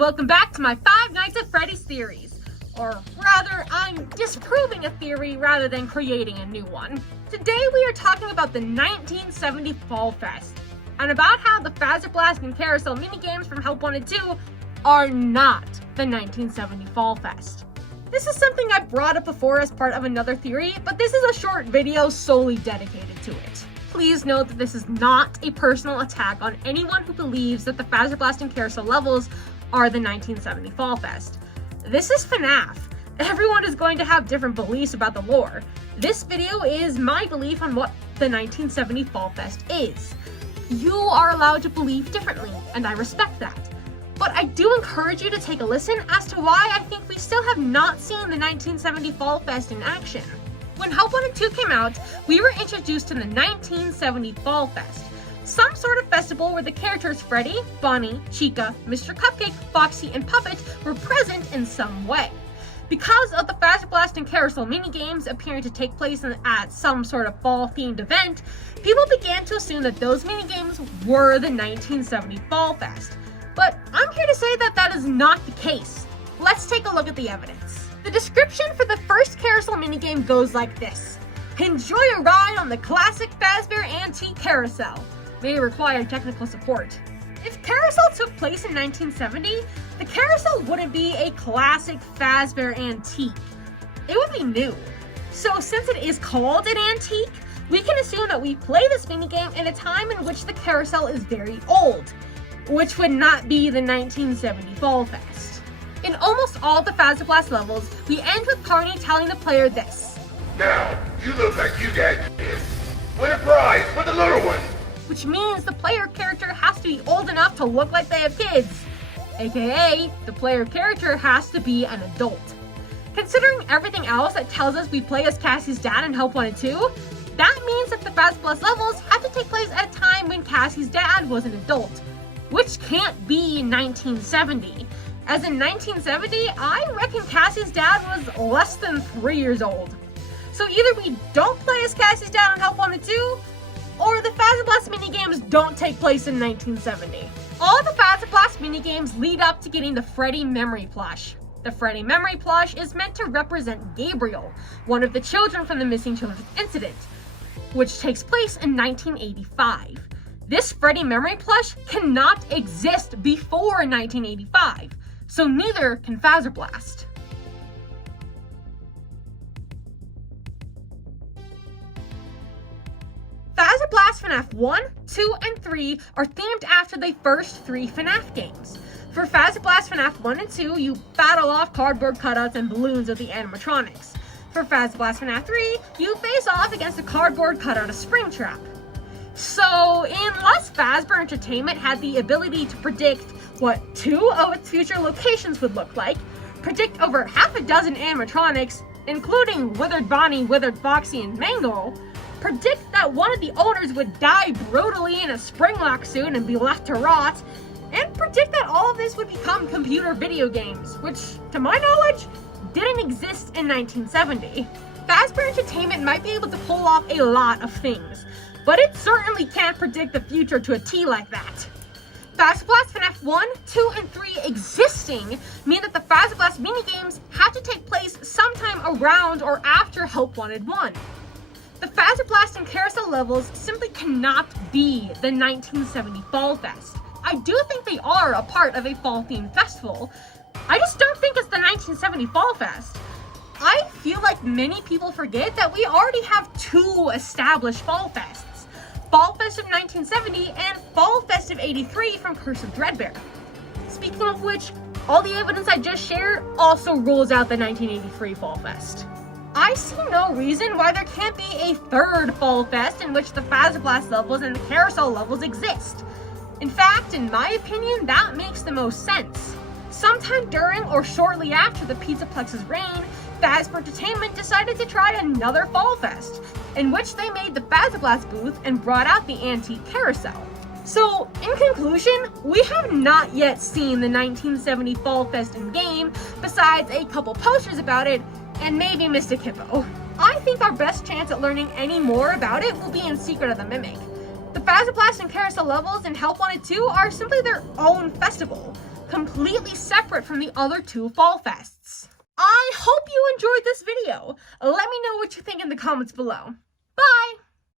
welcome back to my Five Nights at Freddy's theories. Or rather, I'm disproving a theory rather than creating a new one. Today we are talking about the 1970 Fall Fest, and about how the Fazerblast and Carousel minigames from Help Wanted 2 are not the 1970 Fall Fest. This is something I brought up before as part of another theory, but this is a short video solely dedicated to it. Please note that this is not a personal attack on anyone who believes that the Fazerblast and Carousel levels are the 1970 Fall Fest. This is FNaF. Everyone is going to have different beliefs about the lore. This video is my belief on what the 1970 Fall Fest is. You are allowed to believe differently, and I respect that. But I do encourage you to take a listen as to why I think we still have not seen the 1970 Fall Fest in action. When Help Wanted 2 came out, we were introduced to the 1970 Fall Fest, some sort of festival where the characters Freddy, Bonnie, Chica, Mr. Cupcake, Foxy, and Puppet were present in some way. Because of the Fazerblast and Carousel minigames appearing to take place at some sort of fall-themed event, people began to assume that those minigames were the 1970 Fall Fest. But I'm here to say that that is not the case. Let's take a look at the evidence. The description for the first Carousel minigame goes like this. Enjoy a ride on the classic Fazbear Antique Carousel. May require technical support. If Carousel took place in 1970, the carousel wouldn't be a classic Fazbear Antique. It would be new. So since it is called an antique, we can assume that we play this minigame in a time in which the carousel is very old, which would not be the 1970 Fall Fest. In almost all the Fazerblast levels, we end with Carney telling the player this. Now, you look like you got kids. Win a prize for the little one. Which means the player character has to be old enough to look like they have kids. AKA, the player character has to be an adult. Considering everything else that tells us we play as Cassie's dad in Help Wanted 2, that means that the Fazerblast levels have to take place at a time when Cassie's dad was an adult, which can't be 1970. As in 1970, I reckon Cassie's dad was less than 3 years old. So either we don't play as Cassie's dad in Help Wanted 2, or the Fazerblast minigames don't take place in 1970. All the Fazerblast minigames lead up to getting the Freddy Memory Plush. The Freddy Memory Plush is meant to represent Gabriel, one of the children from the Missing Children incident, which takes place in 1985. This Freddy Memory Plush cannot exist before 1985, so neither can Fazerblast. Fazerblast FNaF 1, 2, and 3 are themed after the first 3 FNaF games. For Fazerblast FNaF 1 and 2, you battle off cardboard cutouts and balloons of the animatronics. For Fazerblast FNaF 3, you face off against a cardboard cutout of Springtrap. So, unless Fazbear Entertainment had the ability to predict what 2 of its future locations would look like, predict over half a dozen animatronics, including Withered Bonnie, Withered Foxy, and Mangle, predict that one of the owners would die brutally in a Springlock suit and be left to rot, and predict that all of this would become computer video games, which, to my knowledge, didn't exist in 1970. Fazbear Entertainment might be able to pull off a lot of things, but it certainly can't predict the future to a T like that. Fazerblast FNaF 1, 2, and 3 existing mean that the Fazerblast minigames had to take place sometime around or after Help Wanted 1. The Fazerblast and Carousel levels simply cannot be the 1970 Fall Fest. I do think they are a part of a fall-themed festival. I just don't think it's the 1970 Fall Fest. I feel like many people forget that we already have 2 established Fall Fests. Fall Fest of 1970 and Fall Fest of 83 from Curse of Dreadbear. Speaking of which, all the evidence I just shared also rules out the 1983 Fall Fest. I see no reason why there can't be a 3rd Fall Fest in which the Fazerblast levels and the Carousel levels exist. In fact, in my opinion, that makes the most sense. Sometime during or shortly after the Pizza-Plex's reign, Fazbear Entertainment decided to try another Fall Fest, in which they made the Fazerblast booth and brought out the antique carousel. So, in conclusion, we have not yet seen the 1970 Fall Fest in game, besides a couple posters about it, and maybe Mystic Hippo. I think our best chance at learning any more about it will be in Secret of the Mimic. The Fazerblast and Carousel levels in Help Wanted 2 are simply their own festival. completely separate from the other 2 Fall Fests. I hope you enjoyed this video. Let me know what you think in the comments below.